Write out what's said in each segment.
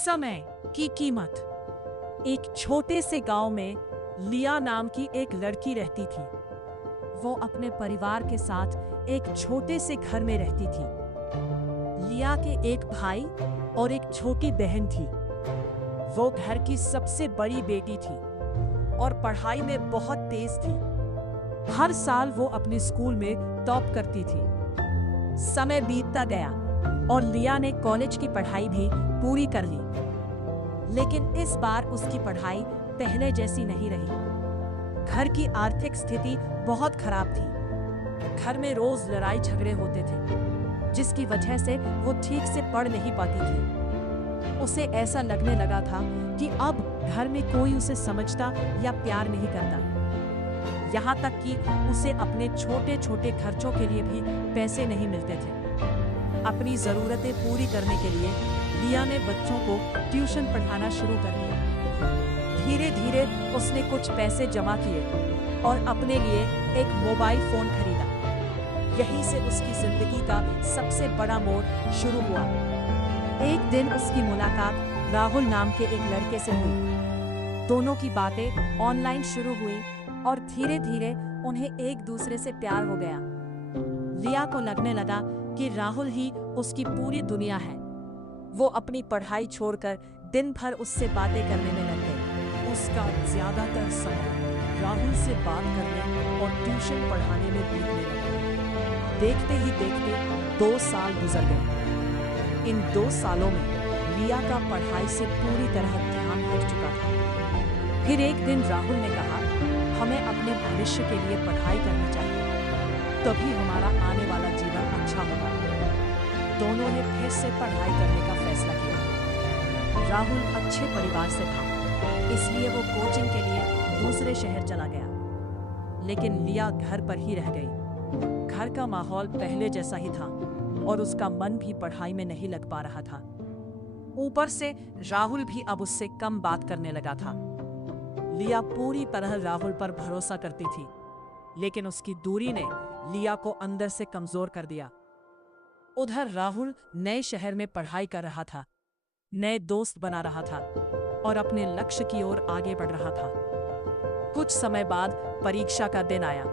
समय की कीमत। एक छोटे से गांव में लिया नाम की एक लड़की रहती थी। वो अपने परिवार के साथ एक छोटे से घर में रहती थी। लिया के एक भाई और एक छोटी बहन थी। वो घर की सबसे बड़ी बेटी थी और पढ़ाई में बहुत तेज थी। हर साल वो अपने स्कूल में टॉप करती थी। समय बीतता गया और लिया ने कॉलेज की पढ़ाई भी पूरी कर ली। लेकिन इस बार उसकी पढ़ाई पहले जैसी नहीं रही। घर की आर्थिक स्थिति बहुत खराब थी। घर में रोज लड़ाई झगड़े होते थे, जिसकी वजह से वो ठीक से पढ़ नहीं पाती थी। उसे ऐसा लगने लगा था कि अब घर में कोई उसे समझता या प्यार नहीं करता। यहाँ तक कि उसे अपने छोटे छोटे खर्चों के लिए भी पैसे नहीं मिलते थे। अपनी जरूरतें पूरी करने के लिए लिया ने बच्चों को ट्यूशन पढ़ाना शुरू कर दिया। धीरे धीरे उसने कुछ पैसे जमा किए और अपने लिए एक मोबाइल फोन खरीदा। यहीं से उसकी जिंदगी का सबसे बड़ा मोड़ शुरू हुआ। एक दिन उसकी मुलाकात राहुल नाम के एक लड़के से हुई। दोनों की बातें ऑनलाइन शुरू हुई और धीरे धीरे उन्हें एक दूसरे से प्यार हो गया। लिया को लगने लगा कि राहुल ही उसकी पूरी दुनिया है। वो अपनी पढ़ाई छोड़कर दिन भर उससे बातें करने में लग गई। उसका ज्यादातर समय राहुल से बात करने और ट्यूशन पढ़ाने में बीतने लगा। देखते ही देखते 2 साल गुजर गए। इन 2 सालों में लिया का पढ़ाई से पूरी तरह ध्यान हट चुका था। फिर एक दिन राहुल ने कहा, हमें अपने भविष्य के लिए पढ़ाई करनी चाहिए, तभी हमारा आने वाला जीवन अच्छा होगा। दोनों ने फिर से पढ़ाई करने का फैसला किया। राहुल अच्छे परिवार से था, इसलिए वो कोचिंग के लिए दूसरे शहर चला गया। लेकिन लिया घर पर ही रह गई। घर का माहौल पहले जैसा ही था और उसका मन भी पढ़ाई में नहीं लग पा रहा था। ऊपर से राहुल भी अब उससे कम बात करने लगा था। लिया पूरी तरह राहुल पर भरोसा करती थी, लेकिन उसकी दूरी ने लिया को अंदर से कमजोर कर दिया। उधर राहुल नए शहर में पढ़ाई कर रहा था, नए दोस्त बना रहा था और अपने लक्ष्य की ओर आगे बढ़ रहा था। कुछ समय बाद परीक्षा का दिन आया।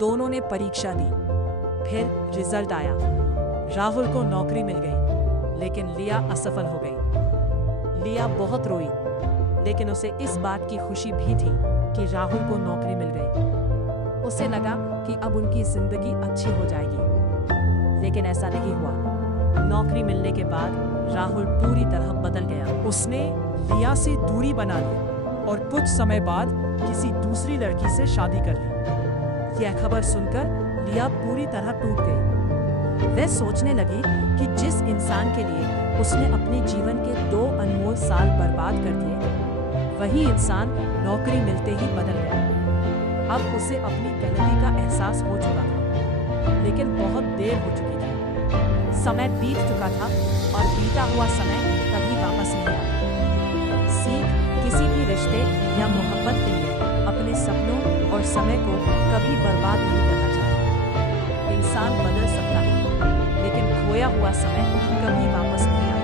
दोनों ने परीक्षा दी, फिर रिजल्ट आया। राहुल को नौकरी मिल गई, लेकिन लिया असफल हो गई। लिया बहुत रोई, लेकिन उसे इस बात की खुशी भी थी कि राहुल को नौकरी मिल गई। उसे लगा कि अब उनकी जिंदगी अच्छी हो जाएगी, लेकिन ऐसा नहीं हुआ। नौकरी मिलने के बाद राहुल पूरी तरह बदल गया। उसने लिया से दूरी बना ली और कुछ समय बाद किसी दूसरी लड़की से शादी कर ली। यह खबर सुनकर लिया पूरी तरह टूट गई। वह सोचने लगी कि जिस इंसान के लिए उसने अपने जीवन के 2 अनमोल साल बर्बाद कर दिए, वही इंसान नौकरी मिलते ही बदल गया। अब उसे अपनी गलती का एहसास हो चुका था, लेकिन बहुत देर हो चुकी थी। समय बीत चुका था और बीता हुआ समय कभी वापस नहीं आता। सीख, किसी भी रिश्ते या मोहब्बत के लिए अपने सपनों और समय को कभी बर्बाद नहीं करना चाहिए। इंसान बदल सकता है, लेकिन खोया हुआ समय कभी वापस नहीं आता।